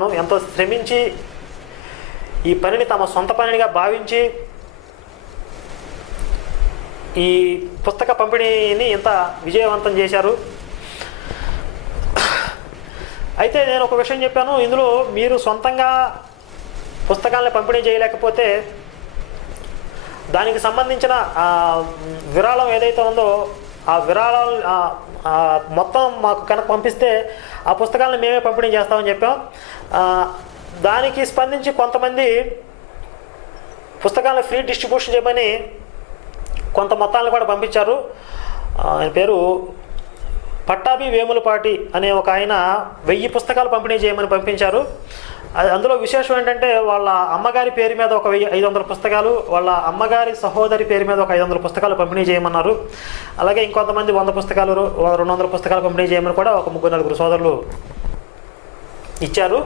ఎంతో శ్రమించి ఈ పనిని తమ సొంత పనిగా భావించి ఈ పుస్తక పంపిణీని ఇంత విజయవంతం చేశారు. అయితే నేను ఒక విషయం చెప్పాను, ఇందులో మీరు సొంతంగా పుస్తకాలను పంపిణీ చేయలేకపోతే దానికి సంబంధించిన విరాళం ఏదైతే ఉందో ఆ విరాళాలు మొత్తం మాకు కనుక పంపిస్తే ఆ పుస్తకాలను మేమే పంపిణీ చేస్తామని చెప్పాం. దానికి స్పందించి కొంతమంది పుస్తకాలను ఫ్రీ డిస్ట్రిబ్యూషన్ చేయమని కొంత మొత్తాలను కూడా పంపించారు. ఆయన పేరు పట్టాభి వేములపాటి అనే ఒక ఆయన 1000 పుస్తకాలు పంపిణీ చేయమని పంపించారు. అందులో విశేషం ఏంటంటే వాళ్ళ అమ్మగారి పేరు మీద ఒక 500 పుస్తకాలు, వాళ్ళ అమ్మగారి సహోదరి పేరు మీద ఒక 500 పుస్తకాలు పంపిణీ చేయమన్నారు. అలాగే ఇంకొంతమంది 100 పుస్తకాలు 200 పుస్తకాలు పంపిణీ చేయమని కూడా ఒక 3-4 సోదరులు ఇచ్చారు.